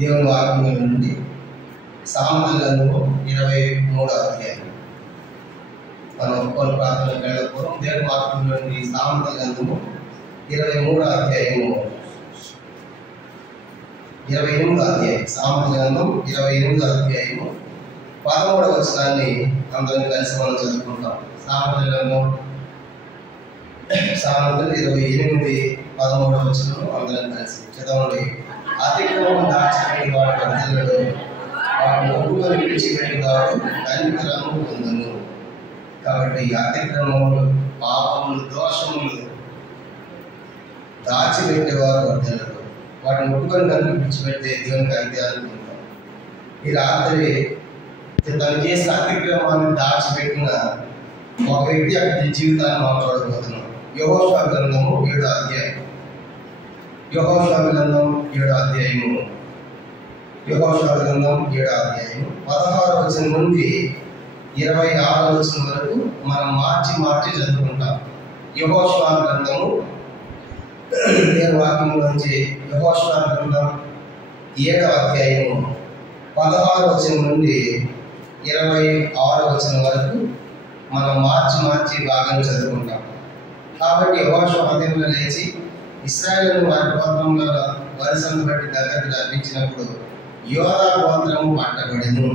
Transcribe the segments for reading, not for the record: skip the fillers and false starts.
దేవుని వాక్యం నుండి సామెతల గ్రంథము 23వ అధ్యాయం. మనం ఒక్కొక్క ప్రార్థనకు వెళ్ళకపోవడం దేవుని వాక్యం నుండి సామెతల గ్రంథము 23వ అధ్యాయము 28వ అధ్యాయం. సామెతల గ్రంథం 28వ అధ్యాయము 13వ వచనాన్ని అందరం కలిసి మనం చదువుకుంటాం. సామెతల గ్రంథం సామెతలు 28:13వ వచనం అందరం కలిసి చదవండి. అతిక్రమం దాచిపెట్టి వాడు వర్ధిల్లడు, వాడు ఒప్పుకొని విడిచిపెట్టి వాడు కనికరము పొందును. కాబట్టి అతిక్రమములు, పాపములు, దోషములు దాచిపెట్టేవారు వర్ధిల్లడు. వాటిని ఒప్పుకొని కనుక విడిచిపెడితే దేవునికి ఐక్యాలు పొందుతాం. ఈ రాత్రి తను చేసిన అతిక్రమాన్ని దాచిపెట్టిన ఒక వ్యక్తి అక్కడి జీవితాన్ని మనం చూడబోతున్నాం. యెహోషువ గ్రంథము 7వ అధ్యాయం. యెహోషువ గ్రంథం 7వ అధ్యాయము. యెహోషువ గ్రంథం 7వ అధ్యాయము 16వ వచనం నుండి 26వ వచనం వరకు మనం మార్చి చదువుకుంటాం. యెహోషువ గ్రంథము వాక్యం నుంచి యెహోషువ గ్రంథం 7వ అధ్యాయము 16వ వచనం నుండి 26వ వచనం వరకు మనం మార్చి భాగం చదువుకుంటాం. కాబట్టి యెహోషువ ఉదయంలో లేచి ఇశ్రాయేలు వారి గోత్రముల వరుసను బట్టి దగ్గరకు రప్పించినప్పుడు యోధా గోత్రము పట్టబడెను.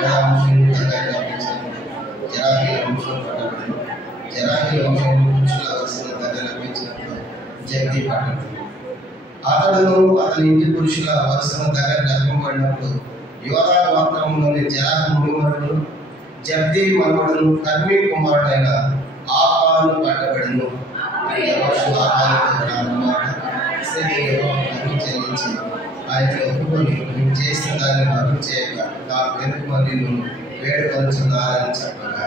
జెరాహీల వంశం పట్టబడెను. జెరాహీల వంశం పురుషుల వరుసను దగ్గర రప్పించినప్పుడు జబ్దీ పట్టబడెను. అతడును అతని ఇంటి పురుషుల వరుసను దగ్గర రప్పింపబడినప్పుడు యోధా గోత్రంలోని జెరాహు కుమారుడు జబ్దీ మనవడును కర్మీ కుమారుడైన ఆహాను పట్టబడెను. చెల్లించి ఆయన ఒప్పుకొని నువ్వు చేసిన దాన్ని మరుగు చేయక నాకు వెనుక మరియు వేడుకొనుచున్నారని చెప్పగా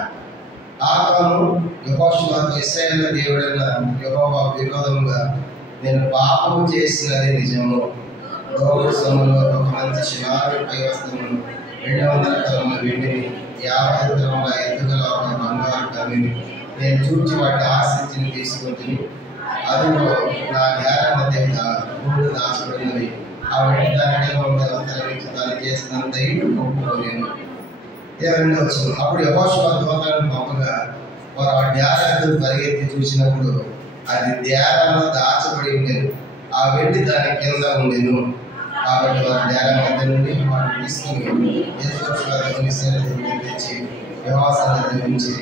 ఆహాను యెహోషువతో ఇశ్రాయేలు దేవుడైన యెహోవా విరోధముగా నేను పాపము చేసినది నిజము. గోవుల సొమ్ములో ఒక మంచి శిలారు పై వస్తువును 200 తలముల వెండిని 50 తలముల ఎత్తుగల ఒక బంగారు కమ్మిని నేను చూచి వాటి ఆశించి తీసుకుంటుని అదిగో నా జ్ఞాన మధ్య మూడు దాచబడినవి. ఆ వెండి దానిలో తరలించడానికి చేసినంత ఒప్పుకోలేను. 22వ వచనం. అప్పుడు యెహోషువ దూతలను పంపగా వారు ఆ ధ్యానం పరిగెత్తి చూసినప్పుడు అది ధ్యానంలో దాచబడి ఉండేది. ఆ వెండి దాని కింద ఉండేను. కాబట్టి వారు ధ్యానం మధ్య నుండి వాటిని తీసుకుని తెచ్చి యెహోవా సన్నిధిలో ఉంచి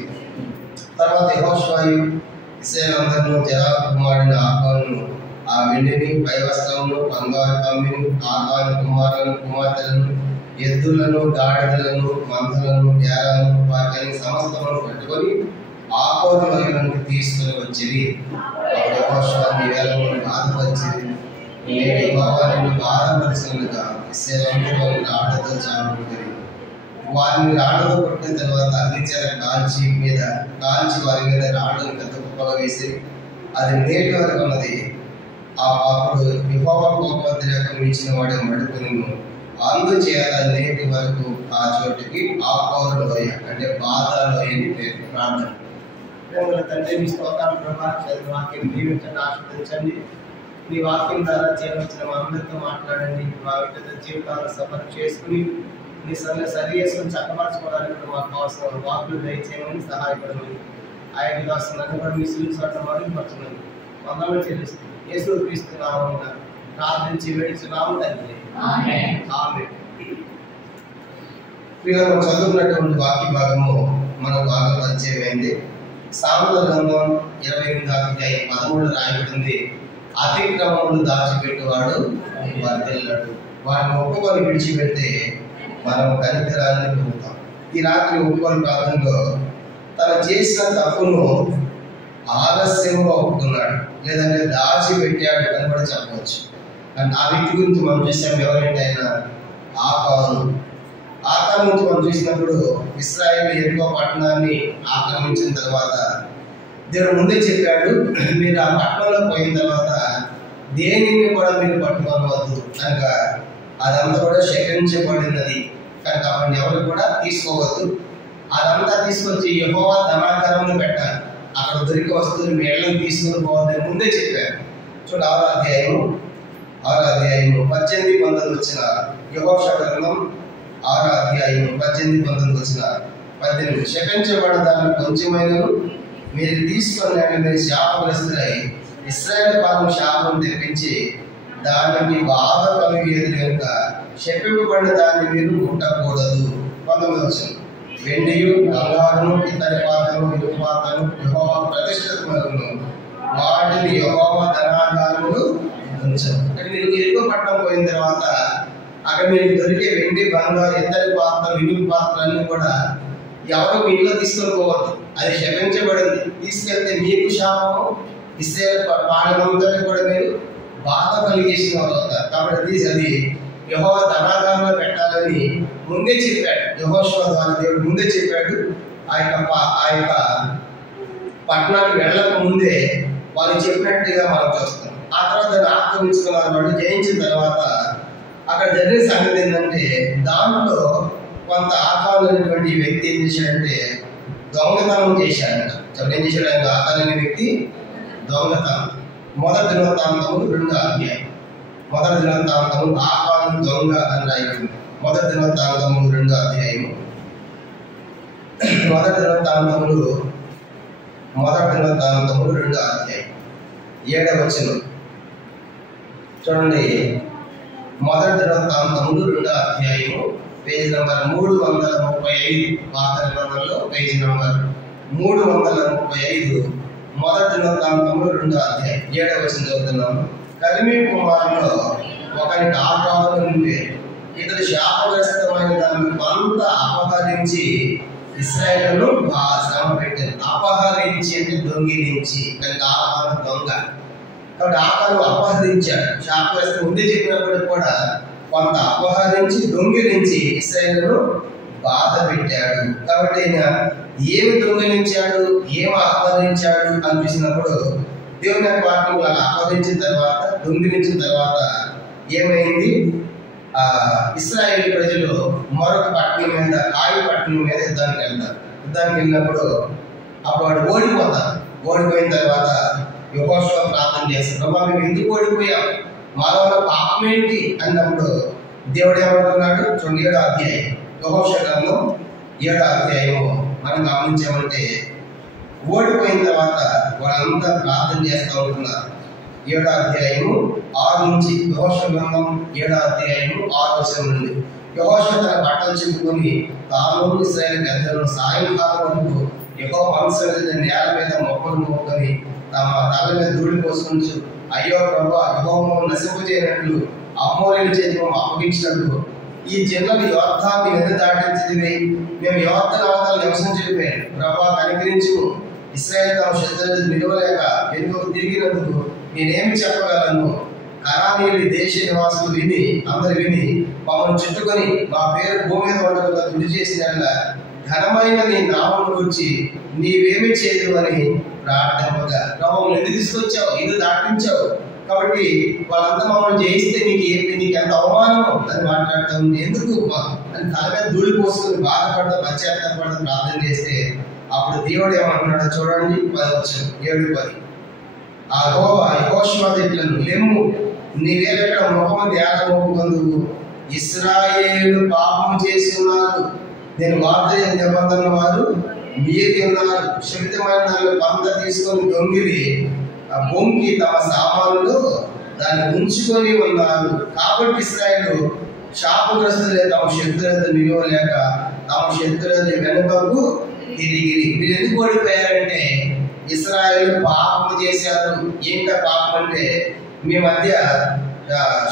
తర్వాత యెహోషువయు ఇశ్రాయేలందరిలో జెరాహు కుమారుడైన ఆహానును ఆ వెండిని పై వస్త్రమును బంగారు కమ్మిని ఆహాను కుమారులను కుమార్తెలను ఎద్దులను గాడిదలను మందలను డేరాలను వాటిని సమస్తమును పట్టుకొని ఆహాను వైపునికి తీసుకుని వచ్చింది. అప్పుడు యెహోషువ నీ వేలను బాధపరిచింది. నేను యెహోవా నిన్ను బాధపరిచినట్లుగా ఇశ్రాయేలందరూ రాళ్లతో చావబడింది. వారిని రాళ్లతో కొట్టిన తర్వాత అగ్నిచేత కాల్చి వారి మీద రాళ్లను పెద్ద వేసి అది నేటి వరకు ఉన్నది. అప్పుడు యెహోవా కోపోద్రేకం ఇచ్చిన వాడే మడుకుని అందుచేత నేటి వరకు ఆ చోటుకి ఆకోరు లోయ అంటే బాధ లోయని పేరు. ప్రార్థన. తండ్రి మీ స్తోత్రాలు ప్రభా, వాక్యం దీవించండి, ఆశీర్వదించండి. నీ వాక్యం ద్వారా జీవించిన మా అందరితో మాట్లాడండి. మా వ్యక్తిగత జీవితాలను సఫలం చేసుకుని నీ సరి చేసుకుని చక్కపరచుకోవడానికి మాకు కావాల్సిన వాకులు దయచేయమని సహాయపడమని ఆయన దాస్తున్నట్టు కూడా మీ సూచించడం మరుగుపరచమని వందలు చెల్లిస్తుంది. యేసు క్రీస్తు నామమున ప్రార్థించి వేడుచున్నాము తండ్రి. ఆమేన్. మనం చదువుకున్నటువంటి వాక్య భాగము మనకు బాగా పరిచయమైంది. సామెతల గ్రంథం 28వ అధ్యాయం 13 రాయబడింది. అతిక్రమములు దాచిపెట్టేవాడు వర్ధిల్లడు, వాడిని ఒప్పుకొని విడిచిపెడితే మనం కనికరాన్ని పొందుతాం. ఈ రాత్రి ఒప్పుకొని ప్రార్థనలో తను చేసిన తప్పును ఆలస్యంగా ఒప్పుకున్నాడు, లేదంటే దాచిపెట్టాడు అని కూడా చెప్పవచ్చు. అంటే ఆ వ్యక్తి గురించి మనం చూసాం. ఎవరంటే ఆయన ఆహాను నుంచి మనం చూసినప్పుడు ఇశ్రాయేలు ఎరుకో పట్టణాన్ని ఆక్రమించిన తర్వాత దేవుడు ముందే చెప్పాడు, మీరు ఆ పట్టణంలో పోయిన తర్వాత దేనిని కూడా మీరు పట్టుకోవద్దు కనుక అదంతా కూడా శపించబడినది కనుక అవన్నీ ఎవరు కూడా తీసుకోవద్దు. అదంతా తీసుకొచ్చి యెహోవా ధనాకరంలో పెట్టాలి. అక్కడ దొరికే వస్తువులు మేళ్ళని తీసుకుని పోవద్దని ముందే చెప్పారు. చూడు 6వ అధ్యాయము 18-19 వచ్చిన యెహోషువ గ్రంథం 6వ అధ్యాయం 18-19 వచనాలు. 18 శపించబడిన దాన్ని కొంచెమైనను మీరు తీసుకొని మీరు శాపగ్రస్తులై ఇశ్రాయేలు పాపం శాపం తెప్పించి దానికి బాధ కలిగేది కనుక శపింపబడిన దాన్ని మీరు ముట్టకూడదు. 19 వచనం వెండియు బంగారము ఇతని పాత్రలు ఇరుకు పాత్రలు యెహోవా ప్రతిష్ఠితములను వాటిని యెహోవా ధనాగారములు ఉంచవు. అంటే మీరు ఇరుకు పట్టణం పోయిన తర్వాత అక్కడ మీకు దొరికే వెండి బంగారు ఇతని పాత్రలు ఇరుకు పాత్రలన్నీ కూడా ఎవరు మీ ఇంట్లో తీసుకొని పోవద్దు. అది శపించబడింది. తీసుకెళ్తే మీకు శాపము, ఇశ్రాయేలు పాలనంతటి కూడా మీరు బాధ కలిగేసిన వాళ్ళు అవుతారు. కాబట్టి అది యెహోవా ధనాగారంలో పెట్టాలని ముందే చెప్పాడు. యెహోషువ ద్వారా దేవుడు ముందే చెప్పాడు. ఆ యొక్క పట్టణానికి వెళ్ళక ముందే వాళ్ళు చెప్పినట్టుగా మనం చూస్తాం. ఆ తర్వాత దాన్ని ఆక్రమించుకున్నారు. వాళ్ళు జయించిన తర్వాత అక్కడ జరిగిన సంగతి ఏంటంటే దాంట్లో కొంత ఆకాలైనటువంటి వ్యక్తి ఏం చేశాడంటే దొంగతనం చేశాడంట. ఏం చేశాడు? ఆయన ఆకాలైన వ్యక్తి దొంగతనం. మొదటి దినవృత్తాంతము 2వ అధ్యాయం. మొదటి దినవృత్తాంతము ఆకాను దొంగ అని రాయబడింది. మొదటి దినవృత్తాంతము 2వ అధ్యాయము. మొదటి దినవృత్తాంతములు 2వ అధ్యాయం 7వ వచనం చూడండి. మొదటి దినవృత్తాంతములు 2వ అధ్యాయము పేజీ నంబర్ 335. పాత నిబంధనలో పేజీ నంబర్ 335. మొదటి దినవృత్తాంతములు 2వ అధ్యాయం 7వ వచనం చదువుతున్నాము. కర్మీ కుమారులో ఒకరికి ఆకారం ఉంటే ఇతడు శాపగ్రస్తమైన దాన్ని కొంత అపహరించి ఇశ్రాయేలును శ్రమ పెట్టారు. అపహరించి అంటే దొంగిలించి, కనుక ఆకారం దొంగ. కాబట్టి ఆకారం అపహరించాడు. శాపగ్రస్తం ముందే చెప్పినప్పటికి కూడా కొంత అపహరించి దొంగిలించి ఇశ్రాయేలును బాధ పెట్టాడు. కాబట్టి ఆయన ఏమి దొంగిలించాడు, ఏమి అపహరించాడు అనిపించినప్పుడు దేవుని యొక్క వాక్యం అలా అపహరించిన తర్వాత, దొంగిలించిన తర్వాత ఏమైంది? ఇశ్రాయేలు ప్రజలు మరొక పట్టణం మీద, ఆయు పట్టణం మీద యుద్ధానికి వెళ్తారు. యుద్ధానికి వెళ్ళినప్పుడు అప్పుడు వాడు ఓడిపోతారు. ఓడిపోయిన తర్వాత యెహోషువ ప్రార్థన చేస్తారు. ప్రభా, మేము ఎందుకు ఓడిపోయాం? మాలో పాపం ఏంటి అన్నప్పుడు దేవుడు ఏమంటున్నాడు? చూడండి 7వ అధ్యాయం. యెహోషువ గ్రంథం 7వ అధ్యాయము మనం గమనించామంటే ఓడిపోయిన తర్వాత వాళ్ళంతా ప్రార్థన చేస్తూ ఉంటున్నారు. 7వ అధ్యాయము 6 నుంచి. యెహోషువ గ్రంథం 7వ అధ్యాయము 6వ వచనం నుండి. యెహోషువ తన బట్టలు చింపుకొని తాను ఇశ్రాయేలు పెద్దలను సాయంకాలం వరకు యెహోవా మందసం నేల మీద మొక్కలు మోపుకొని తమ తల మీద ధూళి పోసుకొని, అయ్యో ప్రభువా, యెహోవా నశింపజేయనట్లు అమోరీయుల చేతికి అప్పగించినట్లు ఈ జనులు యోర్దాను ఎందుకు దాటించినవి? మేము యోర్దాను అవతల నివసించిపోయాం. ప్రభువా కనికరించు, ఇశ్రాయేలు తమ శత్రువులు నిలవలేక ఎందుకు తిరిగినందుకు నేనేమి చెప్పగలను? కనానీయులు దేశ నివాసులు అందరు విని మమ్మల్ని చుట్టుకొని మా పేరు భూమి మీద ఉండకుండా తుడి చేసిన ఘనమైన నీ నామం గురించి నీవేమి చేయదు అని ప్రార్థనగా మమ్మల్ని ఎందుకు తీసుకొచ్చావు, ఎందుకు దాటించావు? కాబట్టి వాళ్ళంతా మమ్మల్ని జయిస్తే నీకు ఎంత అవమానం అని మాట్లాడతాం. ఎందుకు అని తల మీద ధూళి పోసుకొని బాధపడతా, పశ్చాత్తాపడతా ప్రార్థన చేస్తే అప్పుడు దేవుడు ఏమంటున్నాడో చూడండి. 7:10 ఆ యెహోషువ ఇట్లను లెమ్ము, నీవేరెక్కడ ముఖము ధ్యాన మోపుకొందువు. ఇశ్రాయేలు పాపం చేసి ఉన్నారు. నేను వార్త నిబంధన వారు మీది ఉన్నారు. శబ్దమైన పంట తీసుకొని దొంగిలి బొంకి తమ సామాన్లు దాన్ని ఉంచుకొని ఉన్నారు. కాబట్టి ఇశ్రాయేలు శాపగ్రస్తులే తమ శత్రువులతో నిలవలేక తమ శత్రువుల వెనుకకు తిరిగి. మీరు ఎందుకు ఓడిపోయారంటే ఇశ్రాయేలు పాపం చేశారు. ఏంట పాపం అంటే మీ మధ్య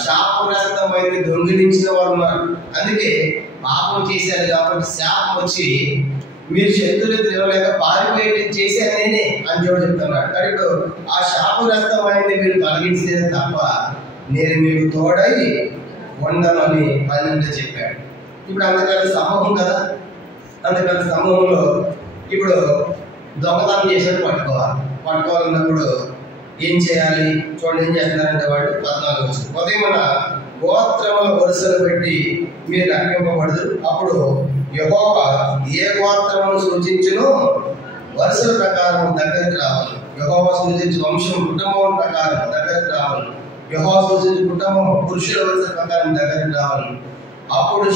శాపగ్రస్తమైన దొంగిలించిన వారు ఉన్నారు. అందుకే పాపం చేశారు కాబట్టి శాపం వచ్చి మీరు శత్రువులు తిరగలేక పారిపోయేది చేశాను నేనే అని దేవుడు చెప్తున్నాడు. కాబట్టి ఆ శాపగ్రస్తమైనది మీరు తొలగించేదే తప్ప నేను మీకు తోడై ఉండనని 12 చెప్పాడు. ఇప్పుడు అందుకని సమూహం కదా, అందుకని సమూహంలో ఇప్పుడు దొంగతనం చేసేది పట్టుకోవాలన్నప్పుడు ఏం చేయాలి? చూడండి ఏం చేస్తున్నారంటే వాడు 14 ఉదయమున గోత్రముల వరుసలు పెట్టి మీరు రక్షింపబడదు. అప్పుడు యెహోవా ఏ గోత్రమును సూచించునో వరుసల ప్రకారం దగ్గరికి రావాలి. యెహోవా సూచించు వంశం కుటుంబం ప్రకారం దగ్గరికి రావాలి. యెహోవా సూచించు కుటుంబం పురుషుల వరుసల ప్రకారం దగ్గరికి రావాలి. అప్పుడు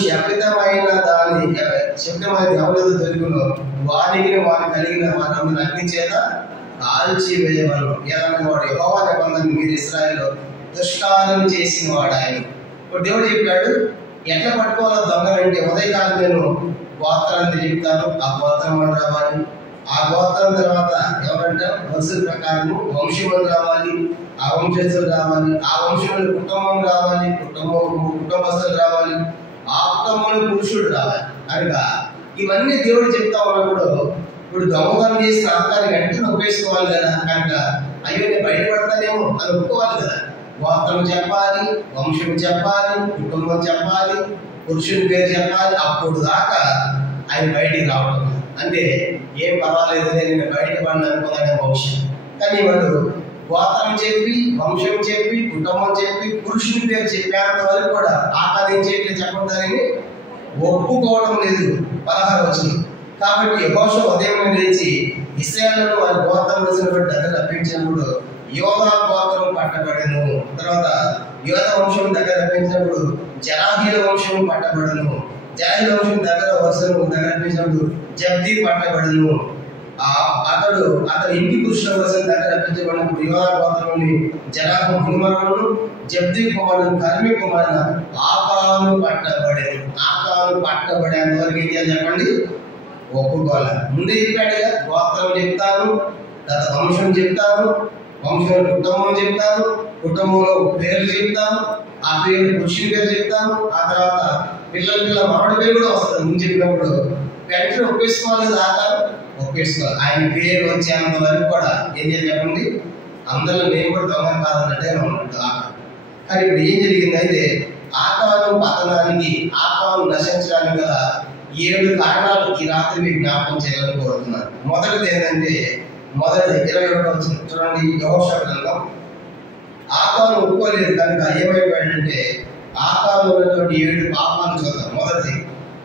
శబ్దమైన ఎవరితో దొరికినో వారికి వారు కలిగిన వారందరూ అగ్ని చేత కాల్చి వేయబడను. ఎలాంటి వాడు యెహోవా నిబంధన మీరు ఇశ్రాయేలులో దుష్కార్యం చేసిన వాడు ఆయన. ఇప్పుడు దేవుడు చెప్పాడు ఎట్లా పట్టుకోవాలో దొంగలంటే ఉదయకాలం నేను గోత్రాన్ని చెప్తాను, ఆ గోత్రం అని రావాలి. ఆ గోత్రం తర్వాత ఎవరంటే వరుసల ప్రకారం వంశం రావాలి, ఆ వంశస్థులు రావాలి, ఆ వంశంలో కుటుంబం రావాలి, కుటుంబస్తులు రావాలి, ఆ కుటుంబంలో పురుషుడు రావాలి. కనుక ఇవన్నీ దేవుడు చెప్తా ఉన్నప్పుడు ఇప్పుడు దొంగతనం చేసిన ఆత్మాన్ని వెంటనే ఒప్పేసుకోవాలి కదా. కనుక అయ్యో నేను బయటపడతానేమో అని ఒప్పుకోవాలి కదా. గోత్రం చెప్పాలి, వంశం చెప్పాలి, కుటుంబం చెప్పాలి, పురుషుని పేరు చెప్పాలి. అప్పుడు దాకా ఆయన బయటికి రావడం అంటే ఏం పర్వాలేదు నేను బయటకు పడిన అనుకున్నానే భవిష్యం. కానీ వాడు గోత్రం చెప్పి, వంశం చెప్పి, కుటుంబం చెప్పి, పురుషుని పేరు చెప్పేంత వరకు కూడా ఆకారం చేయట్లేదు చెప్పడాన్ని ఒప్పుకోవడం లేదు. 16 వచనం. కాబట్టి యెహోషువ ఉదయం లేచి ఇశ్రాయేలును వారి గోత్రం బట్టి దగ్గర రప్పించినప్పుడు యోధా గోత్రం పట్టబడెను. తర్వాత యోధ వంశం దగ్గర రప్పించినప్పుడు జరాహీల వంశం పట్టబడను. జరాహీల వంశం దగ్గర వరుసను దగ్గర రప్పించినప్పుడు జబ్దీ పట్టబడను. అతడు ఇంటి పురుషుల వరుసను దగ్గర రప్పించబడినప్పుడు యోధా గోత్రంలోని జరాహు కుమారులను జబ్దీ కుమారులను కర్మి కుమారుల ఆకాను పట్టబడేను. ఆకాను పట్టబడేంత వరకు ఏం చేయాలి చెప్పండి? ఒప్పుకోవాలి. ముందే చెప్పాడుగా గోత్రం చెప్తాను, తర్వాత వంశం చెప్తాను, వంశంలో కుటుంబం చెప్తాను, కుటుంబంలో పేర్లు చెప్తాను, ఆ పేరు పురుషుని పేరు చెప్తాను, ఆ తర్వాత పిల్లల మనవడి పేరు కూడా వస్తుంది. ముందు చెప్పినప్పుడు వెంటనే ఒప్పేసుకోవాలి కదా. ఆకారం ఒప్పేసుకోవాలి. ఆయన పేరు వచ్చేంత వరకు కూడా ఏం చేయాలి చెప్పండి? అందరిలో నేను కూడా దొంగ కాదన్నట్టే ఉన్నట్టు ఆకారం. కానీ ఇప్పుడు ఏం జరిగింది అయితే ఆకారం పతనానికి, ఆకారం నశించడానికి గల 7 కారణాలు ఈ రాత్రి మీకు జ్ఞాపకం చేయాలని కోరుతున్నాను. మొదటిది ఏంటంటే 21వ వచనం చూడండి. యెహోషువ గ్రంథం. ఆకారం ఒప్పుకోలేదు కనుక ఏమైపోయాడంటే ఆకారంలో ఉన్నటువంటి 7 పాపాలు చూద్దాం. మొదటిది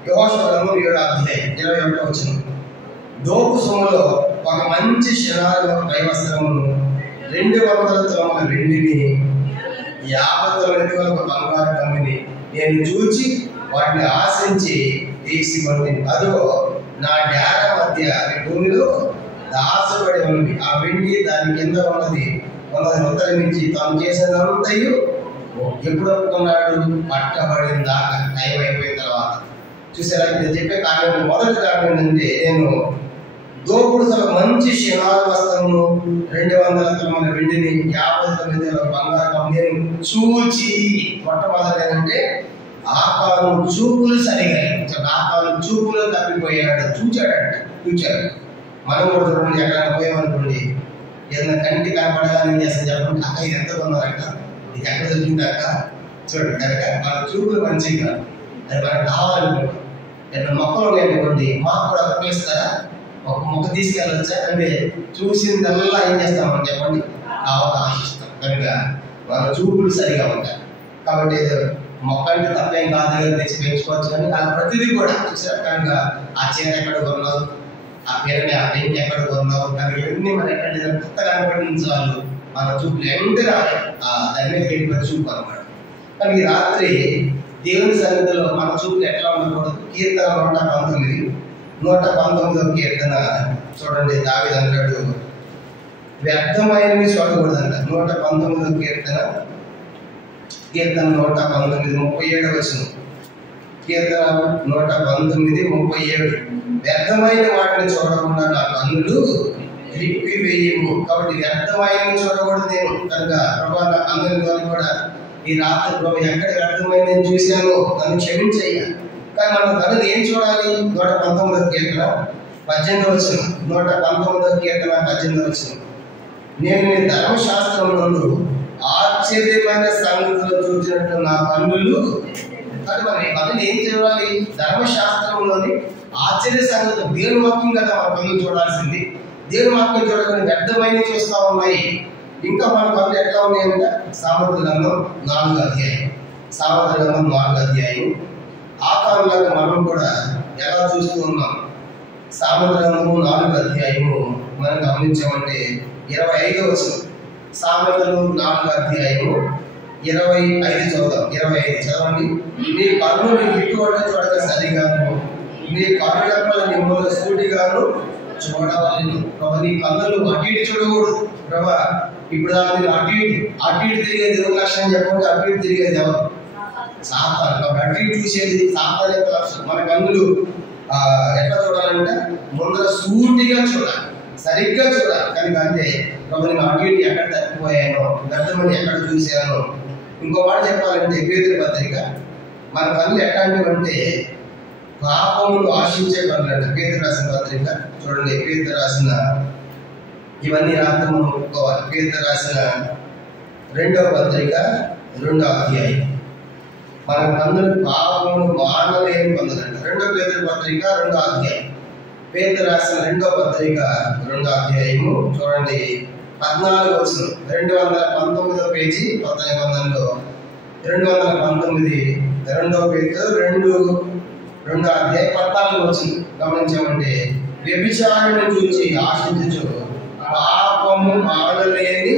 యెహోషువ గ్రంథం 7వ అధ్యాయం 21వ వచనం. దోపు సొమ్ములో ఒక మంచి శిలారు కైవస్త్రమును 200 తులముల వెండిని 50 తులముల బంగారు కమ్మిని నేను చూచి వాటిని ఆశించి తీసుకొని అదిగో నా డ్యార మధ్య భూమిలో దాచబడి ఉంది. ఆ వెండి దాని కింద ఉన్నది ఉత్తరించి తాను చేసినంతయు ఎప్పుడు ఒప్పుకున్నాడు? పట్టబడిన దాకా టైం అయిపోయిన తర్వాత. చూసారా? నేను చెప్పే కారణం మొదటి కారణం ఏంటంటే నేను దోపుడు సభ మంచి శిలాల వస్త్రమును 200 తులముల వెండిని 59 బంగారు కమ్మిని చూచి. మొట్టమొదటి ఏంటంటే ఆకారం చూపులు సరిగా, ఆకారం చూపులు తప్పిపోయాడు. చూచాడు. మనం కూడా చూడండి, ఎక్కడైనా పోయామనుకోండి, ఏదైనా కంటి కనపడగానే ఏం చేస్తాం చెప్పండి? అక్క ఇది ఎంత కొన్నారక్క, ఇది ఎక్కడ దొరికిందక్క చూడండి. కనుక మన చూపులు మంచిగా అది మనకు కావాలనుకుంటాం. ఏదైనా మొక్కలు ఉన్నాయనుకోండి, మాకు కూడా అప్పగిస్తారా? ఒక మొక్క తీసుకెళ్ళొచ్చా అంటే చూసిందల్లా ఏం చేస్తామని చెప్పండి? కావాలి ఆశిస్తాం. కనుక మన చూపులు సరిగా ఉంటాయి. కాబట్టి మొక్క అంటే తప్పేం కాదు, తెచ్చి పెంచుకోవచ్చు. కానీ అలా ప్రతిదీ కూడా చూసారు. కనుక ఆ చీర ఎక్కడ కొన్నావు, ఆ పేరుని ఆ పెయింట్ ఎక్కడ కొన్నావు, కనుక ఇవన్నీ మన ఎక్కడ కొత్త కనపడించాలు మన చూపులు ఎంత దాని మీద వెళ్ళిపోయి చూపు అనమాట. కానీ ఈ రాత్రి దేవుని సన్నిధిలో మన చూపులు ఎట్లా ఉండకూడదు? కీర్తన 119వ కీర్తన చూడండి. దావీదు అంటాడు వ్యర్థమైనవి చూడకూడదంట. 119వ కీర్తన 119 37వ వచనం. కీర్తన 119:37. వ్యర్థమైన వాటిని చూడకుండా నా కన్నులు త్రిప్పివేయము. కాబట్టి వ్యర్థమైనవి చూడకూడదు నేను. కనుక ప్రభా నా కన్నుల ద్వారా కూడా ఈ రాత్రి ప్రభు ఎక్కడ వ్యర్థమైన నేను చూశానో నన్ను క్షమించయ్యా. కానీ మన కన్నులు ఏం చూడాలి? 119వ కీర్తన 18వ వచనం. 119వ కీర్తన 18వ వచనం. నేను నీ ధర్మశాస్త్రంలో ఆశ్చర్యమైన సంగతులు చూసినట్టు నా కన్నులు. కానీ మరి కన్నులు ఏం చూడాలి? ధర్మశాస్త్రంలోని ఆశ్చర్య సంగతులు. దేవుని వాక్యం కదా మన కన్నులు చూడాల్సింది. దేవుని వాక్యం చూడకుండా వ్యర్థమైన చూస్తూ ఉన్నాయి. ఇంకా మన కన్నులు ఎట్లా ఉన్నాయంటే సామెతల గ్రంథం 4వ అధ్యాయం. సామెతల గ్రంథం 4వ అధ్యాయం. ఆకారంలాగా మనం కూడా ఎలా చూస్తూ ఉన్నాం? సామెతల గ్రంథము 4వ అధ్యాయము మనం గమనించామంటే 25వ వచనం. సామెతలు 4వ అధ్యాయము 25 చదువుదాం. 25 చదవండి. నీ కన్నులు ఇటువంటి చూడక సరిగాను, నీ కనురెప్పల నిమ్మల సూటిగాను చూడవలను. ప్రభా నీ కన్నులు అటు ఇటు చూడకూడదు. ప్రభా ఇప్పుడు దాన్ని అటు ఇటు తిరిగేది ఎవరి లక్షణం చెప్పండి? అటు ఇటు తిరిగేది ఎవరు? సాతాను. కాబట్టి అటు ఇటు చూసేది సాతాను యొక్క లక్షణం. మన కన్నులు ఎట్లా చూడాలంటే ముందర సూటిగా చూడాలి, సరిగ్గా చూడాలి. కనుక అంటే ప్రభు నేను అటు ఇటు ఎక్కడ తప్పిపోయానో, వ్యర్థమని ఎక్కడ చూశానో. ఇంకో మాట చెప్పాలంటే పేతురు పత్రిక మన కన్నులు ఎట్లాంటివి అంటే పాపములు ఆశించే కన్నులు అంటే పేతురు రాసిన పత్రిక చూడండి. పేతురు రాసిన ఇవన్నీ రాత్రి మనం ఒప్పుకోవాలి. పేతురు రాసిన 2వ పత్రిక 2వ అధ్యాయం. మన కన్నులు పాపములు మానలేని కన్నులంట. 2వ పేతురు పత్రిక 2వ అధ్యాయం. పేతురు రాసిన 2వ పత్రిక 2వ అధ్యాయము చూడండి 14 వచనం. 219వ పేజీ కొత్త నిబంధనలో 219 2వ పేతురు 2వ అధ్యాయం 14 వచనం గమనించామంటే వ్యభిచారాన్ని చూచి ఆశించు పాపము మానలేని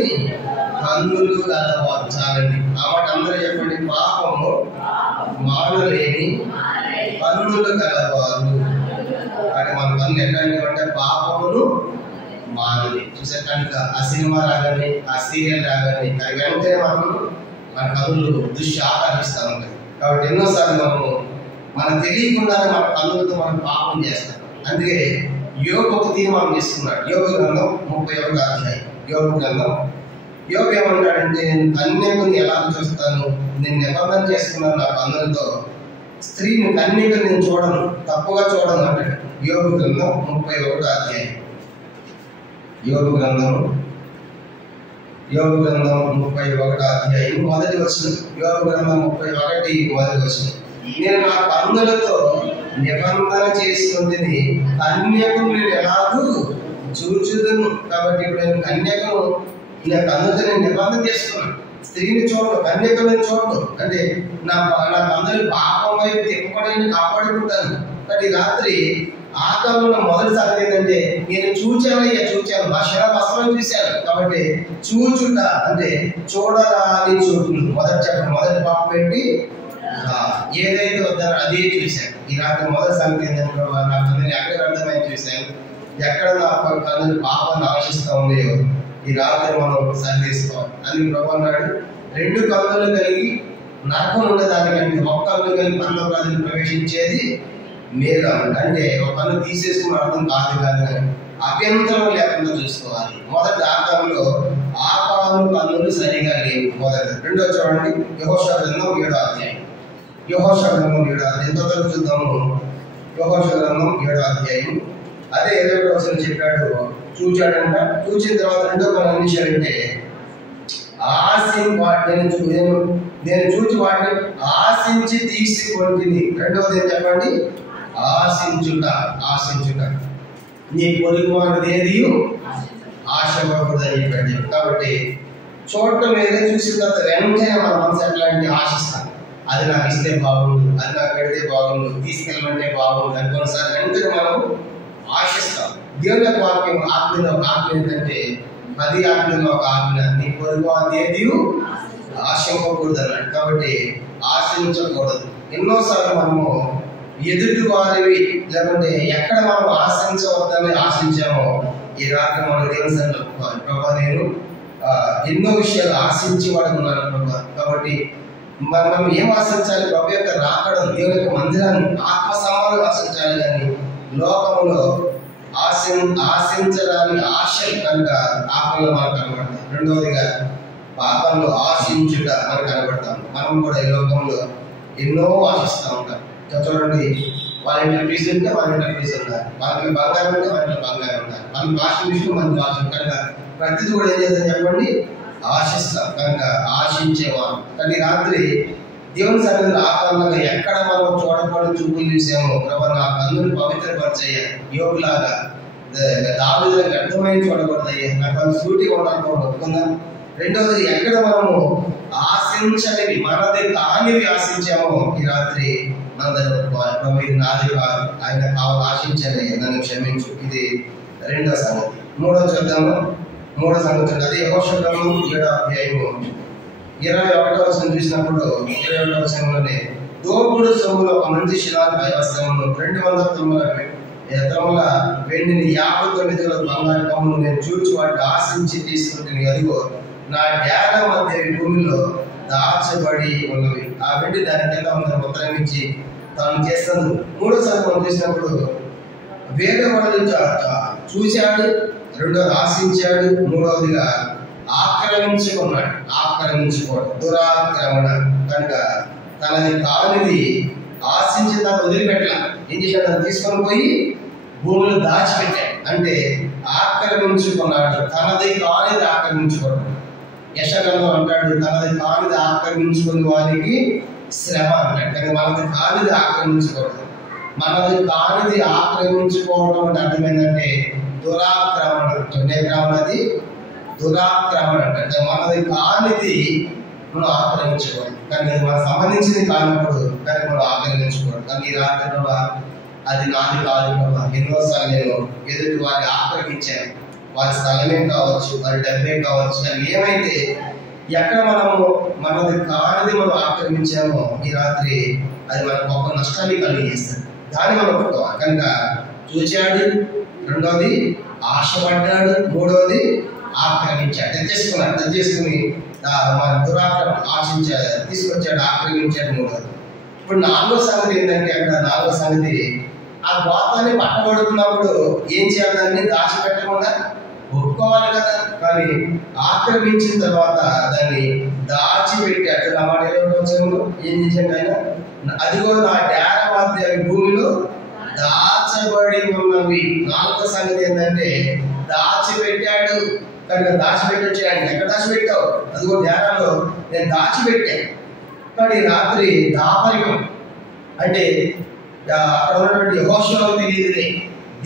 కన్నులు గలవారు. చాలండి ఆ మాట అందరూ చెప్పండి. పాపము మానలేని కన్నులు గలవారు. అంటే మన కన్నులు ఎట్లాంటివంటే పాపమును మానలే. చూసే కనుక ఆ సినిమా రాగానే, ఆ సీరియల్ రాగానే అది వెంటనే మన కన్నులు దృష్టి ఆకర్షిస్తూ ఉంటాయి. కాబట్టి ఎన్నోసార్లు మనకు తెలియకుండానే మన కన్నులతో మనం పాపం చేస్తాం. అందుకే యోగ ఒక తీర్మానం చేసుకున్నాడు. యోగ గ్రంథం 31వ అధ్యాయం. యోగ గ్రంథం యోగ ఏమంటాడంటే నేను కన్యకుని ఎలా చూస్తాను, నేను నిబంధన చేసుకున్నాను నా కన్నులతో, స్త్రీని కన్యకని నేను చూడను, తప్పుగా చూడను అంటాడు. యోగ గ్రంథం 31వ అధ్యాయం. యోగ గ్రంథం 31వ అధ్యాయం మొదటి వచనం. యోగ గ్రంథం 31 మొదటి వచనం. నేను నా కన్నులతో నిబంధన చేసుకుంటుని కన్యకుని నేను ఎలాగూ చూచుదును. కాబట్టి ఇప్పుడు నేను కన్యకను నా కన్నులతో నేను నిబంధన చేసుకున్నాను. స్త్రీని చూడను, కన్యకలను చూడను. అంటే నా కన్నులు పాపం వైపు తిప్పబడి కాపాడుకుంటాను. కాబట్టి రాత్రి ఆ కాలంలో మొదటి సంగతి ఏంటంటే నేను చూచాను వస్త్రం చూశాను. కాబట్టి చూచుట అంటే చూడరాని చూపులు. మొదటి పాపం పెట్టి ఏదైతే వద్దానో అదే చూశాను. ఈ రాత్రి మొదటి సంగతి ఏంటంటే నా కన్నులు ఎక్కడ అర్థమైంది చూశాను, ఎక్కడ నా కన్నులు పాపాన్ని ఆశిస్తూ ఉన్నాయో ఈ రాత్రి మనం సరిచేసుకోవాలి అని ప్రభు అన్నాడు. 2 కన్నులు కలిగి నరకం ఉండేదానికంటే ఒక కన్ను కలిగి పరలోకాన్ని ప్రవేశించేది మేలు. అంటే ఒక కన్ను తీసేసుకున్న అర్థం కాదు, అభ్యంతరం లేకుండా చూసుకోవాలి. మొదటి ఆకారంలో కన్నులు సరిగా లేవు. మొదటి. రెండో చూడండి యెహోషువ గ్రంథం 7వ అధ్యాయం. యెహోషువ గ్రంథం 7వ అధ్యాయం ఎంతో చూద్దాము. యెహోషువ గ్రంథం 7వ అధ్యాయం. అదే 21వ వచనం చెప్పాడు. చూచాడంట. చూచిన తర్వాత రెండో పని ఏం చేశాడంటే నేను చూచి వాటిని ఆశించి తీసుకుంటుంది. రెండవది ఏం చెప్పండి? ఆశించుట. నీ పొరుగు వారిది ఏది ఆశపడకూడదని చెప్పండి. కాబట్టి చూడటం వేరే, చూసిన తర్వాత వెంటనే మన మనసు ఎట్లాంటి ఆశిస్తాం. అది నాకు ఇస్తే బాగుండు, అది నాకు పెడితే బాగుండు, తీసుకెళ్ళమంటే బాగుండు అని కొన్నిసార్లు వెంటనే మనం ఆశిస్తాం. దేవుని యొక్క వాక్యం ఆజ్ఞలో ఒక ఆజ్ఞ ఏంటంటే 10 ఆజ్ఞల్లో ఒక ఆజ్ఞ, నీ పొరుగు వారిది ఏది ఆశింపకూడదు అన్నాడు. కాబట్టి ఆశించకూడదు. ఎన్నోసార్లు మనము ఎదుటి వారివి లేకుంటే ఎక్కడ మనం ఆశించవద్దని ఆశించామో ఈ రాత్రి మనం దేవుని సన్నిధిలో ఒప్పుకోవాలి. ప్రభా నేను ఎన్నో విషయాలు ఆశించి వాడుకున్నాను ప్రభా. కాబట్టి మనం ఏం ఆశించాలి? ప్రభు యొక్క రాకడం, దేవుని యొక్క మందిరాన్ని, ఆత్మ సమానం ఆశించాలి. కానీ లోకంలో ఆశించడానికి ఆశ కనుక ఆత్మలో మనకు కనబడతాం. రెండవదిగా పాపంలో ఆశించుట మనకు కనబడతాం. మనం కూడా ఈ లోకంలో ఎన్నో ఆశిస్తూ ఉంటాం. చూడండి, వాళ్ళ ఇంట్లో ఫీజు ఉంటే వాళ్ళ ఇంట్లో ఫీజు ఉండాలి, వాళ్ళకి బంగారం ఉంటే వాళ్ళ ఇంట్లో బంగారం ఉండాలి, వాళ్ళకి భాష విషయం మనకి భాష కనుక ప్రతిదీ కూడా ఏం చేస్తాం చెప్పండి? ఆశిస్తాం. కనుక ఆశించేవారు. కానీ రాత్రి దేవుని సన్నిధిలో ఆకారంగా ఎక్కడ మనం చూడకూడదు చూపులు చూసామో ప్రభు నా కన్నులు పవిత్రపరిచయ్యా, యోగులాగా దావీదులకు అర్థమైన చూడకూడదయ్యా, నా కన్ను సూటిగా ఉండకూడదు ఒప్పుకుందాం. రెండవది ఎక్కడ మనము ఆశించనివి, మనది కానివి ఆశించామో ఈ రాత్రి మన దగ్గర ఇది నాది కాదు, ఆయన కావాలి ఆశించని నన్ను క్షమించు. ఇది రెండవ సంగతి. మూడవ చూద్దాము. మూడవ సంగతి అదే యెహోషువ గ్రంథం 7వ అధ్యాయము 21వ వచనం చూసినప్పుడు 21వ వచనంలోనే దోపుడు సొమ్ములో ఒక మంచి శిలాన్ని పై వస్త్రమును 200 తుమ్మల వెండిని 59 బంగారు కమ్మును నేను చూచి వాటిని ఆశించి తీసుకుంటుని అదిగో నా డేగ మధ్య భూమిలో దాచబడి ఉన్నవి. ఆ వెండి దాని కింద ఉందని ఉత్తరం ఇచ్చి తాను చేస్తాను. 3వ సందర్భం చూసినప్పుడు వేగపడలు చూశాడు, 2వది ఆశించాడు, 3వదిగా ఆక్రమించుకోవడం దురాక్రమణ. కనుక తనది కానిది ఆశించి తను వదిలిపెట్టలా. ఏం చేశాడు? తను తీసుకొని పోయి భూమిలో దాచిపెట్టాడు. అంటే ఆక్రమించుకున్నాడు. తనది కానిది ఆక్రమించుకోవడం. యెషయాలో అంటాడు, తనది కానిది ఆక్రమించుకుని వారికి శ్రమ అంటాడు. కానీ మనది కానిది ఆక్రమించుకోవడం. మనది కానిది ఆక్రమించుకోవడం అంటే అర్థమైందంటే దురాక్రమణ. అది దురాక్రమణ అంటే మనది కానిది మనం ఆక్రమించుకోవడం. కానీ అది మనకు సంబంధించింది కానప్పుడు కానీ మనం ఆక్రమించుకోవడం. కానీ ఈ రాత్రి అది నాది కాదు. ఎన్నోసార్లు నేను ఎదుటి వారిని ఆక్రమించాను. వారి స్థలమే కావచ్చు, వారి డబ్బే కావచ్చు. కానీ ఏమైతే ఎక్కడ మనది కానిది మనం ఆక్రమించామో ఈ రాత్రి అది మనకు గొప్ప నష్టాన్ని కలిగేస్తుంది. దాన్ని మనం ఒప్పుకోవాలి. కనుక చూచాడు, 2వది ఆశపడ్డాడు, 3వది ఆక్రమించాడు. తెచ్చేసుకుని మన దురాక్రమణ ఆశించాడు, తీసుకొచ్చాడు, ఆక్రమించాడు. 3వది. ఇప్పుడు 4వ సంగతి ఏంటంటే అక్కడ 4వ సంగతి ఆ గోతాన్ని పట్టబడుతున్నప్పుడు ఏం చేయాలి? దాన్ని దాచిపెట్టకుండా ఒప్పుకోవాలి కదా. కానీ ఆక్రమించిన తర్వాత దాన్ని దాచిపెట్టాడు. నా మాట ఏం చేశాడు ఆయన? అదిగో నా డేగ మధ్య భూమిలో దాచబడి ఉన్నవి. 4వ సంగతి ఏంటంటే దాచిపెట్టాడు. కనుక దాచిపెట్టొచ్చాడు. ఎక్కడ దాచిపెట్టావు? అదిగో డేగలో నేను దాచిపెట్టాను. కానీ రాత్రి దాపరికం అంటే అక్కడ ఉన్నటువంటి యెహోషువకు తెలియదులే,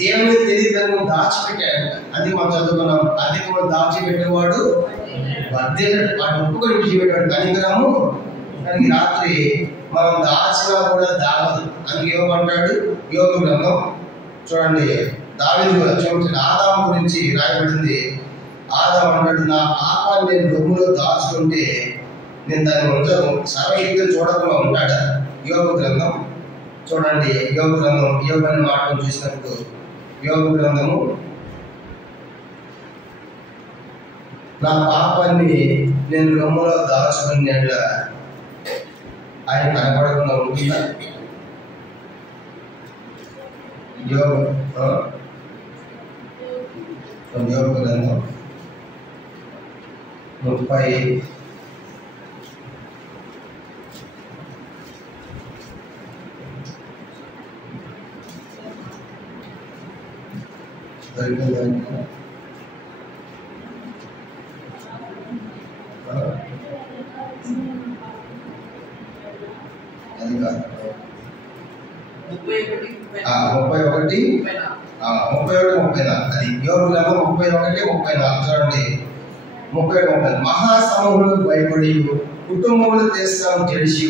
దేవునికి తెలియదు, దాచిపెట్టాడు. అది మనం చదువుకున్నాం. అధికము దాచిపెట్టేవాడు వర్ధిల్లడు. వాడు ఒప్పుకొని విడిచిపెట్టాడు కనికరము. కానీ రాత్రి మనం దాచినా కూడా దాగదు. అందుకే ఏమంటాడు యోబు గ్రంథం చూడండి. దావీదు చూడండి, ఆదాము గురించి రాయబడింది. ఆదాము అంటాడు, నా పాపాన్ని నేను రొమ్ములో దాచుకుంటే నేను దాన్ని ఉంచను, సర్వశక్తిని చూడకుండా ఉంటాడా? యోబు గ్రంథం చూడండి. యోబు గ్రంథం యోబు అనే మాటను చూసినప్పుడు యోబు గ్రంథము నా పాపాన్ని నేను రొమ్ములో దాచుకుని ఆయన కనపడకుండా ఉంటుందా? యోబు గ్రంథం 30 అది కాదు 31:34 అది యోబు గ్రంథం 31:34 చూడండి. 31 మహాసమూహులు భయపడి కుటుంబములు దేశం తెలిసి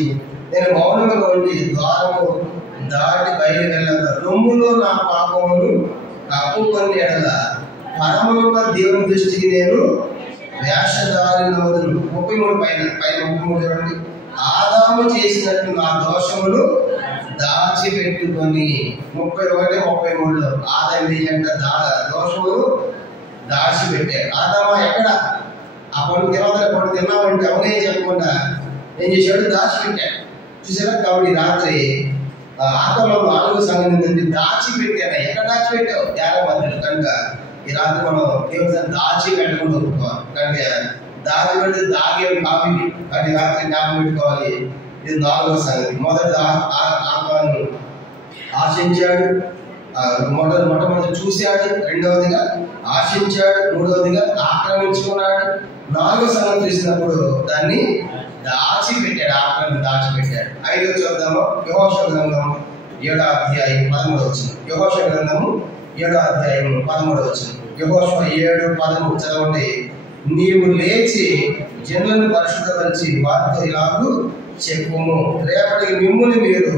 నేను మౌనముగా ఉండి ద్వారము దాటి బయలు వెళ్ళగా రొమ్ములో నా పాపమును కప్పుకొని ఎడల పరమలోక దేవుని దృష్టికి నేను వేషధారినవుదును. 33 పైన 33 చూడండి. ఆదాము చేసినట్టు నా దోషములు దాచిపెట్టుకొని 31:33 ఆదాము చేసినట్టు దోషములు దాచిపెట్టాడు. ఆదాము ఎక్కడ ఆ పండు తిన్నామంటే అవునే చెప్పకుండా ఏం చేశాడు? దాచిపెట్టాడు. చూసారా? కాబట్టి రాత్రి ఆత్మలో 4వ సంగతి ఏంటంటే దాచిపెట్టాను. ఎక్కడ దాచిపెట్టావు? డేగ మధ్యలో. కనుక ఈ రాత్రి మనం దేవుని దాచిపెట్టకుండా ఒప్పుకోవాలి. కనుక దాచిపెట్టి దాగేవి కాపీ. కాబట్టి రాత్రి జ్ఞాపకం పెట్టుకోవాలి. ఇది 4వ సంగతి. మొదటి ఆత్మను ఆశించాడు, మొట్టమొదటి చూశాడు, 2వదిగా ఆశించాడు, 3వదిగా ఆక్రమించుకున్నాడు, 4వ సంగతి చూసినప్పుడు దాన్ని దాచిపెట్టాడు. ఆత్మను దాచిపెట్టాడు. 5వ చూద్దాము. యెహోషువ గ్రంథం 7వ అధ్యాయం 13వ వచనం. యెహోషువ గ్రంథము 7వ అధ్యాయం 13వ వచనం. యెహోషువ 7:13 చదవండి. నీవు లేచి జనులను పరిశుద్ధపరిచి వారితో ఇలాగూ చెప్పుము, రేపటికి మిమ్ముని మీరు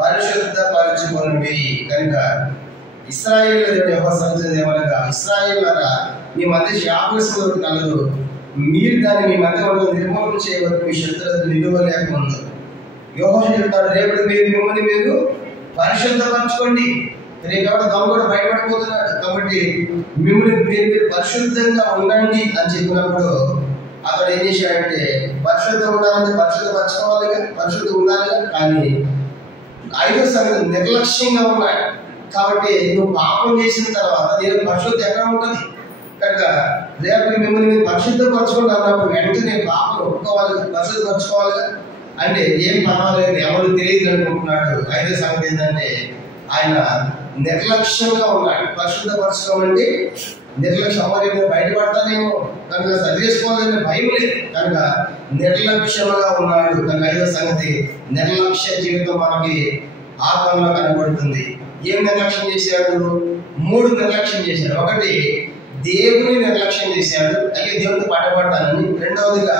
పరిశుద్ధపరచుకొనుడి. కనుక ఇశ్రాయేలు యొక్క సంగతి ఏమనగా, ఇశ్రాయేలులారా మీ మధ్య శాపగ్రస్తులు కలరు, మీరు దాన్ని మీ మధ్య నిర్మూలన చేయవద్దు, మీ శత్రువులకు నిలువలేకుండా. యెహోషువ చెప్తాడు, రేపు మిమ్మల్ని మీరు పరిశుద్ధపరచుకోండి. రేపు ఎవరు దొంగ కూడా బయటపడిపోతున్నాడు కాబట్టి మిమ్మల్ని మీరు పరిశుద్ధంగా ఉండండి అని చెప్పినప్పుడు అతడు ఏం చేశాడంటే, పరిశుద్ధం ఉండాలంటే పరిశుద్ధపరచుకోవాలిగా, పరిశుద్ధం ఉండాలిగా. కానీ 5వ సంగతి నిర్లక్ష్యంగా ఉన్నాడు. కాబట్టి నువ్వు పాపం చేసిన తర్వాత నేను పరిశుద్ధ ఎక్కడ ఉంటుంది కనుక రేపు మిమ్మల్ని మీరు పరిశుద్ధపరచుకోండి అన్నప్పుడు వెంటనే పాపం ఒప్పుకోవాలి, పరిశుద్ధపరచుకోవాలిగా. అంటే ఏం పర్వాలేదు, ఎవరు తెలియదు అనుకుంటున్నాడు. 5వ సంగతి ఏంటంటే ఆయన నిర్లక్ష్యంగా ఉన్నాడు. పరిశుద్ధపరచుకోవాలంటే నిర్లక్ష్యం, అమ్మగారి బయటపడతానేమో కనుక చదివేసుకోవాలనే భయం లేదు కనుక నిర్లక్ష్యంగా ఉన్నాడు. కనుక 5వ సంగతి నిర్లక్ష్య జీవితం మనకి ఆత్మలో కనబడుతుంది. ఏం నిర్లక్ష్యం చేశాడు? 3 నిర్లక్ష్యం చేశాడు. ఒకటి, దేవుని నిర్లక్ష్యం చేశాడు, అయ్యో దేవుడితో పట్టబడ్డానని. రెండవదిగా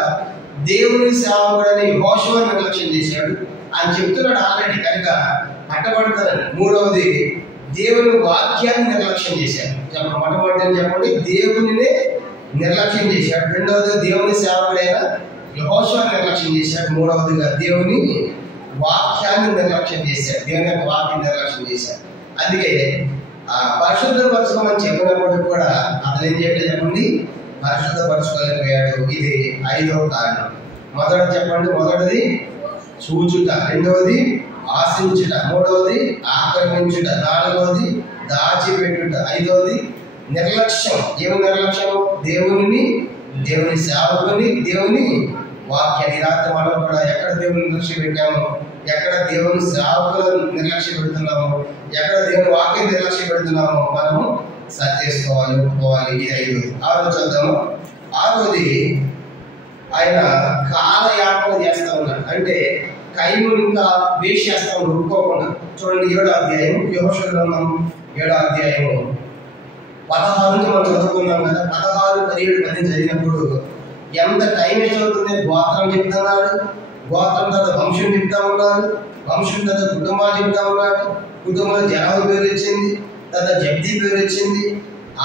దేవుని సేవకుడని యెహోషువ నిర్లక్ష్యం చేశాడు, అని చెప్తున్నాడు ఆల్రెడీ కనుక పట్టబడతానని. మూడవది, దేవుని వాక్యాన్ని నిర్లక్ష్యం చేశాడు. మొట్టమొదటి చెప్పండి, దేవునినే నిర్లక్ష్యం చేశాడు. రెండవదిగా దేవుని సేవకుడైన యెహోషువ నిర్లక్ష్యం చేశాడు. మూడవదిగా దేవుని వాక్యాన్ని నిర్లక్ష్యం చేశాడు, దేవుని యొక్క వాక్యం నిర్లక్ష్యం చేశాడు. అందుకే పరిశుద్ధపరచుకోమని చెప్పినప్పుడు కూడా అతను ఏం చేయలేదు చెప్పండి, పరిశుద్ధపరచుకోలేకపోయాడు. ఇది 5వ కారణం. మొదటి చెప్పండి, మొదటిది చూచుట, రెండవది ఆశించుట, మూడవది ఆక్రమించుట, నాలుగవది దాచిపెట్టుట, 5వది నిర్లక్ష్యం. ఏమి నిర్లక్ష్యం? దేవుని సేవకుని, దేవుని వాక్యాన్ని. రాత్రి మనం కూడా ఎక్కడ దేవుని నిర్లక్ష్యం పెట్టాము, ఎక్కడ దేవుని సేవకులను నిర్లక్ష్యం పెడుతున్నాము, ఎక్కడ దేవుని వాక్యం నిర్లక్ష్యం పెడుతున్నామో మనము సరి చేసుకోవాలి, ఒప్పుకోవాలి. ఇది 5వది. 6వది చూద్దాము. 6వది ఆయన కాలయాపన చేస్తా ఉన్నాడు. అంటే కైమును ఇంకా వేస్ట్ చేస్తా ఉన్నాడు ఒప్పుకోకుండా. చూడండి 7వ అధ్యాయం, యెహోషువ గ్రంథం 7వ అధ్యాయము 16 మనం చదువుకున్నాం కదా. 16, 17, 18 చదివినప్పుడు ఎంత టైం వేస్ట్ అవుతుంది. గోత్రం చెప్తున్నాడు, గోత్రం తర్వాత వంశం చెప్తా ఉన్నాడు, వంశం తర్వాత కుటుంబాలు చెప్తా ఉన్నాడు, కుటుంబంలో జనాభా పేరు వచ్చింది, తర్వాత జబ్దీ పేరు వచ్చింది,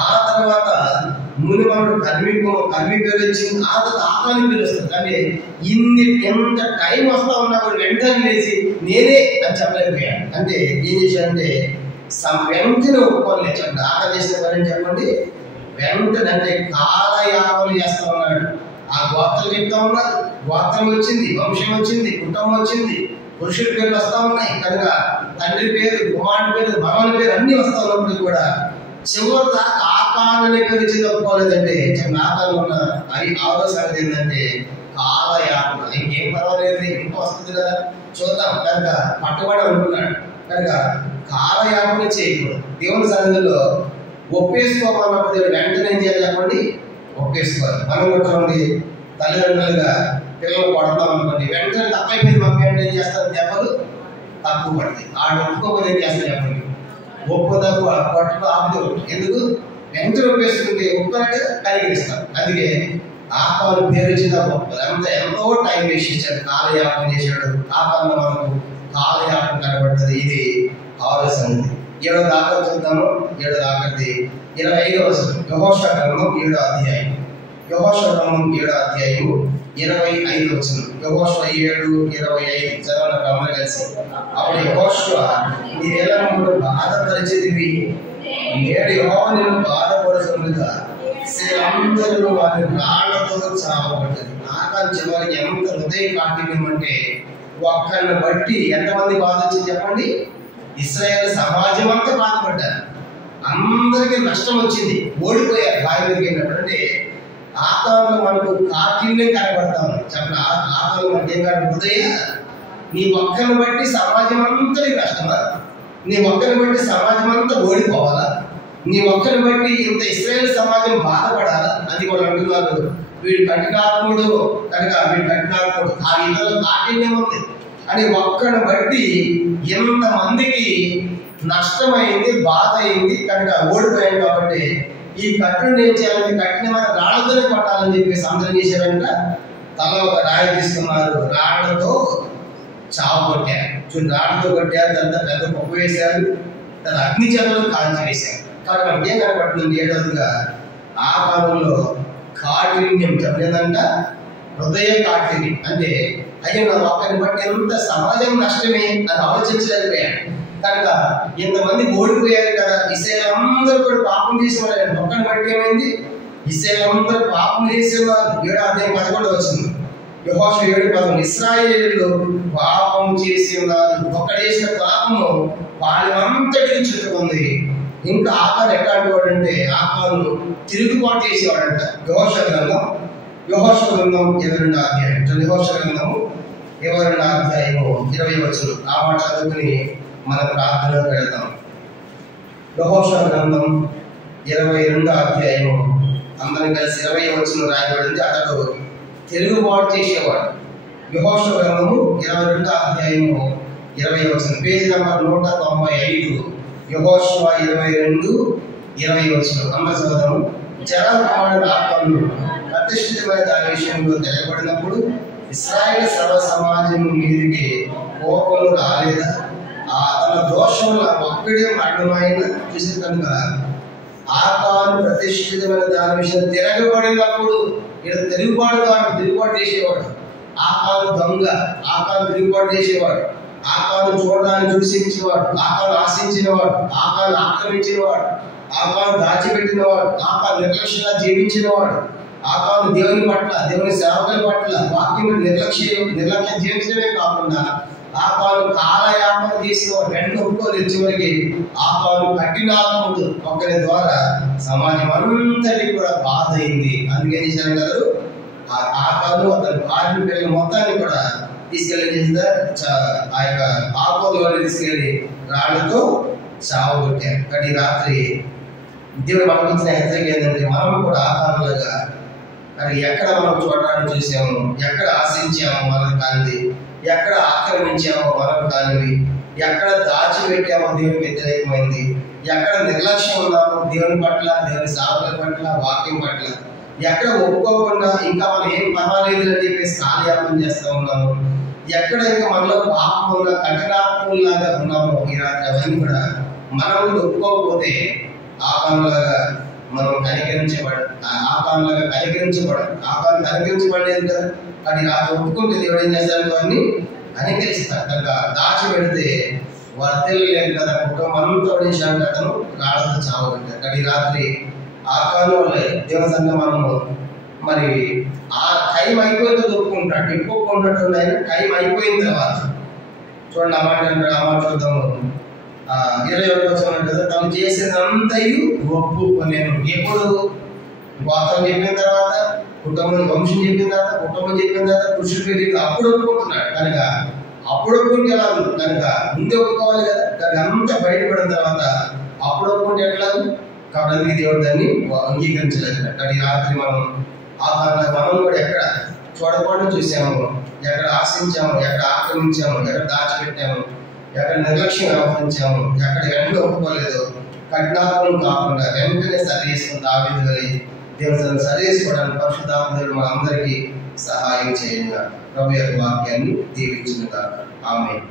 ఆ తర్వాత మునిమనుడు కర్మి పేరు వచ్చింది, ఆ తర్వాత ఆకాని పేరు వస్తుంది. అంటే ఎంత టైం వస్తా ఉన్నా కూడా వెంటనే లేచి నేనే అని చెప్పలేకపోయాడు. అంటే ఏం చేశాడంటే వెంటనే ఒప్పుకోలేదు. చెప్పండి, ఆకలి చేసిన పని చెప్పండి, వెంటనే అంటే కాలయాపన చేస్తా ఉన్నాడు. ఆ గోత్రం చెప్తా ఉన్నారు, గోత్రం వచ్చింది, వంశం వచ్చింది, కుటుంబం వచ్చింది, పురుషుల పేర్లు వస్తా ఉన్నాయి కనుక తండ్రి పేరు, కుమారుడి పేరు, భగవాన్ పేరు అన్ని వస్తా ఉన్నప్పుడు కూడా చివరి దాకా ఆకాలనే పేరు వచ్చి ఒప్పుకోలేదంటే ఆకాలం ఉన్న అది 6వ సంగతి ఏంటంటే కాలయాపన. ఇంకేం పర్వాలేదు, ఇంకా వస్తుంది కదా చూద్దాం కనుక పట్టుబడి అనుకున్నాడు. కనుక కాలయాపన చేయకూడదు. దేవుని సన్నిధిలో ఒప్పేసుకోమన్నప్పుడు దేవుడు వెంటనే ఏం చేయాలి చెప్పండి, ఒప్పేసుకోవాలి. మనం కూడా తల్లిదండ్రులుగా పిల్లలు కొడతాం అనుకోండి, వెంటనే తప్పైపోయింది మమ్మీ అంటే ఏం చేస్తారు, దెబ్బలు తక్కువ పడతాయి. ఆడు ఒప్పుకోకపోతే ఏం చేస్తారు చెప్పండి, ఒప్పుదా కొట్టడం ఆపుతూ. ఎందుకు? వెంటనే ఒప్పేసుకుంటే ఒప్పుకోనంటే కనిగిస్తారు. అందుకే ఆపాలు పేరు వచ్చిన ఎంతో టైం వేస్ట్ చేశాడు, కాలయాపన చేశాడు. ఆపాలను మనకు కాలయాపన కనబడుతుంది. ఇది 6వ సంగతి. 7వ దాకా చూద్దాము. 7వ దాకది 25వ వచనం. యెహోషువ గ్రంథం 7వ అధ్యాయం, యెహోషువ గ్రంథం 7వ అధ్యాయము 25వ వచనం. యెహోషువ 7:25 చదవన బ్రహ్మ కలిసి. అప్పుడు యెహోషువ, నీవేళ మమ్మల్ని బాధపరిచేదివి, నేడు యెహోవా నిన్ను బాధపడుతుండగా అందరూ వారి రాళ్లతో చావబడ్డది. ఆకాశం చివరికి ఎంత హృదయ కాఠిన్యం అంటే ఒక్కరిని బట్టి ఎంతమంది బాధ వచ్చింది చెప్పండి. ఇశ్రాయేలు సమాజం అంతా బాధపడ్డారు, అందరికీ నష్టం వచ్చింది, ఓడిపోయారు. బాధ్యతకి ఏంటంటే ఆకారంలో మనకు కాఠిన్యం కనబడతాము. చెప్పండి, ఆకారం అంటే ఏం కాదు, హృదయ. నీ ఒక్కరిని బట్టి సమాజం అంతా నష్టమా? నీ ఒక్కరిని బట్టి సమాజం అంతా ఓడిపోవాలా? నీ ఒక్కరిని బట్టి ఇంత ఇశ్రాయేలు సమాజం బాధపడాలా? అది కూడా అంటున్నారు, వీడు కఠినాత్ముడు కనుక వీడు కఠినాత్ముడు, ఆ ఇతరుల కాఠిన్యం ఉంది అని ఒక్కడిని బట్టి ఎంతమందికి నష్టమైంది, బాధ అయింది కనుక ఓడిపోయాడు. కాబట్టి ఈ కఠిన ఏం చేయాలంటే కఠినమైన రాళ్లతోనే కొట్టాలని చెప్పేసి అందరూ చేశారంట. తల ఒక రాయి తీసుకున్నారు, రాళ్లతో చావు కొట్టారు. చూడండి, రాళ్లతో కొట్టారు, తర్వాత పెద్ద పప్పు వేశారు, తర్వాత అగ్ని చేతులు కాల్చి వేశారు. కాబట్టి మనకి ఏం కనబడుతుంది? 7వదిగా ఆ కాలంలో కాఠిన్యం చెప్పలేదంట, హృదయ కాఠిన్యం అంటే అయ్యో నా ఒక్కరిని బట్టి ఎంత సమాజం నష్టమే అని ఆలోచించలేకపోయాడు. కనుక ఇంతమంది ఓడిపోయారు కదా, ఇశ్రాయేలు కూడా పాపం చేసేవాడు. ఒక్కరిని బట్టి ఏమైంది, ఇశ్రాయేలు పాపం చేసేవారు. 7వ అధ్యాయం 11 వచ్చింది. యెహోషువ 7:11 ఇశ్రాయేలు పాపం చేసి ఉన్నారు, ఒక్కడు చేసిన పాపము వాళ్ళంతటికి చుట్టుకుంది. ఇంకా ఆకాను ఎట్లాంటి వాడంటే ఆకాను తిరుగుబాటు చేసేవాడంట. యెహోషువ గ్రంథం 22వ అధ్యాయం, యెహోషువ గ్రంథము 22వ అధ్యాయము 20 వచనం. ఆ మాట చదువుకుని మన ప్రార్థనకు వెళ్తాం. యెహోషువ గ్రంథం 22వ అధ్యాయము అందరం కలిసి 20 వచనం రాయబడింది. అతడు తిరుగుబాటు చేసేవాడు. యెహోషువ గ్రంథము 22వ అధ్యాయము 20 వచనం, పేజీ నంబర్ 195. యెహోషువ 22:20 వచనం అందరూ చదువుదాము. జరకుమారుడు ఆకాను ప్రతిష్ఠితమైన దాని విషయంలో తెలియబడినప్పుడు ఇశ్రాయేలు సర్వ సమాజం మీదికి కోపము రాలేదా? తన దోషంలో ఒక్కడే మరణమైన చూసి కనుక ఆకాను ప్రతిష్ఠితమైన దాని విషయం తిరగబడినప్పుడు ఇక్కడ తిరుగుబాటు చేసేవాడు. ఆకాను దొంగ, ఆకాను తిరుగుబాటు చేసేవాడు, ఆకాను చూడడాన్ని దూషించేవాడు, ఆకాను ఆశించినవాడు, ఆకాను ఆక్రమించినవాడు, ఆకాను దాచిపెట్టినవాడు, ఆకాను నిర్లక్ష్యంగా జీవించినవాడు, ఆకాను దేవుని పట్ల, దేవుని సేవకుల పట్ల వాక్యం నిర్లక్ష్యం జీవించడమే కాకుండా ఆకాను కాలయాపన చేసేవాడు. వెంటనే ఒప్పుకోలేదు. చివరికి ఆకాను కఠినాత్ముడు ఒక్కరి ద్వారా సమాజం అంతటికి కూడా బాధ అయింది. అందుకే చేశారు కదా, ఆకాను అతని భార్య పిల్లల మొత్తాన్ని కూడా తీసుకెళ్ళి ఆ యొక్క ఆకులో తీసుకెళ్ళి రాళ్ళతో చావగొట్టారు. కానీ రాత్రి దేవుడు మనకు ఇచ్చిన హెచ్చరిక ఏంటంటే మనం కూడా ఆకారంలాగా అది ఎక్కడ మనం చూడడానికి చూసాము, ఎక్కడ ఆశించాము మనకు కానిది, ఎక్కడ ఆక్రమించామో మనకు కానివి, ఎక్కడ దాచిపెట్టామో దేవునికి వ్యతిరేకమైంది, ఎక్కడ నిర్లక్ష్యం ఉన్నామో దేవుని పట్ల, దేవుని సేవకుల పట్ల, వాక్యం పట్ల, ఎక్కడ ఒప్పుకోకుండా ఇంకా మనం ఏం పర్వాలేదు అని చెప్పేసి కాలయాపన చేస్తూ ఉన్నాము, ఎక్కడ ఇంకా మనలో పాపం ఉన్న కఠినాత్మలాగా ఉన్నామో ఈ రాత్రి అవన్నీ కూడా మనం ఒప్పుకోకపోతే ఆకారంలాగా మనం ఆకారం కనికరించబడలేదు కదా. కానీ రాత్రి ఒప్పుకుంటే దేవుడు ఏం చేస్తాడు, వారిని కనికరిస్తాడు. కనుక దాచిపెడితే వారు తెలియలేదు కదా, కుటుంబం అంతా పడేసాడు, అతను రాళ్ళతో చావబడ్డాడు. కానీ రాత్రి ఆకారం వల్లే దేవుని సంఘ మనము మరి ఆ టైం అయిపోయితే ఒప్పుకుంటాడు. ఒప్పుకుంటాడు ఆయన టైం అయిపోయిన తర్వాత చూడండి ఆ మాట చూద్దాము. 21 వచనం కదా, తను చేసినంతయు ఒప్పుకొనేను. ఎప్పుడు గోత్రం చెప్పిన తర్వాత, కుటుంబం వంశం చెప్పిన తర్వాత, పురుషుడు చెప్పిన అప్పుడు ఒప్పుకుంటున్నాడు. కనుక అప్పుడు ఒప్పుకుంటే ఎలా ఉంది కనుక ముందే ఒప్పుకోవాలి కదా. దాన్ని అంతా బయటపడిన తర్వాత అప్పుడు ఒప్పుకుంటే ఎట్లా? కాబట్టి దేవుడు దాన్ని అంగీకరించలేదు. కానీ రాత్రి మనం ఆహారంలో మనం కూడా ఎక్కడ చూడకుండా చూసాము, ఎక్కడ ఆశించాము, ఎక్కడ ఆక్రమించాము, ఎక్కడ దాచిపెట్టాము, ఎక్కడ నిర్లక్ష్యం వ్యవహరించాము, ఎక్కడ వెంటనే ఒప్పుకోలేదు, కఠినాత్మలు కాకుండా వెంటనే సరి చేసుకుని దావీదు వలె దేవుని సరి చేసుకోవడానికి పరిశుద్ధాత్మ మనందరికీ సహాయం చేయండి. ప్రభు యొక్క వాక్యాన్ని దీవించును గాక. ఆమేన్.